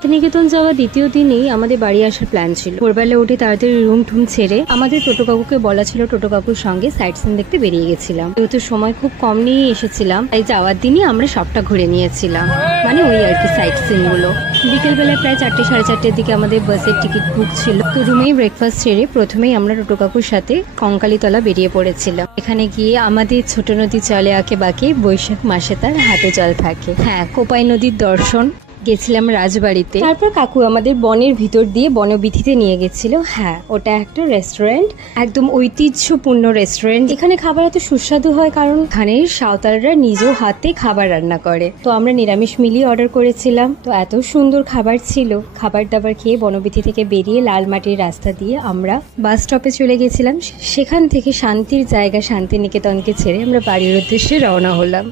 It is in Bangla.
শান্তিনিকেতন যাওয়া দ্বিতীয় দিনেই আমাদের বাড়ি আসার প্ল্যান ছিল। ভোরবেলা উঠে তাড়াতাড়ি রুম টুম ছেড়ে আমাদের টোটো কাকুকে বলা ছিল, টোটো কাকুর সঙ্গে সাইট সিন দেখতে বেরিয়ে গেছিলাম। যেহেতু সময় খুব কম নিয়ে এসেছিলাম, তাই যাওয়ার দিনই আমরা সবটা ঘুরে নিয়েছিলাম, মানে ওই আর কি সাইট সিন গুলো। বিকেলবেলায় প্রায় 4টে সাড়ে 4টের দিকে আমাদের বাসের টিকিট বুক ছিল। তো রুমেই ব্রেকফাস্ট সেরে প্রথমেই আমরা টোটো কাকুর সাথে কঙ্কালীতলা বেরিয়ে পড়েছিলাম। এখানে গিয়ে আমাদের ছোট নদী চলে আঁকে বাঁকে, বৈশাখ মাসে তার হাতে জল থাকে। হ্যাঁ, কোপাই নদীর দর্শন, গেছিলাম রাজবাড়িতে। তারপর কাকু আমাদের বনের ভিতর দিয়ে বনবিথিতে নিয়ে গেছিল। হ্যাঁ, ওটা একটা রেস্টুরেন্ট, একদম ঐতিহ্যপূর্ণ রেস্টুরেন্ট। এখানে খাবার এত সুস্বাদু হয় কারণ এখানের সাঁওতালরা নিজ হাতে খাবার রান্না করে। তো আমরা নিরামিষ মিলিয়ে অর্ডার করেছিলাম। তো এত সুন্দর খাবার ছিল। খাবার দাবার খেয়ে বনবিথি থেকে বেরিয়ে লাল মাটির রাস্তা দিয়ে আমরা বাস স্টপে চলে গেছিলাম। সেখান থেকে শান্তির জায়গা শান্তিনিকেতনকে ছেড়ে আমরা বাড়ির উদ্দেশ্যে রওনা হলাম।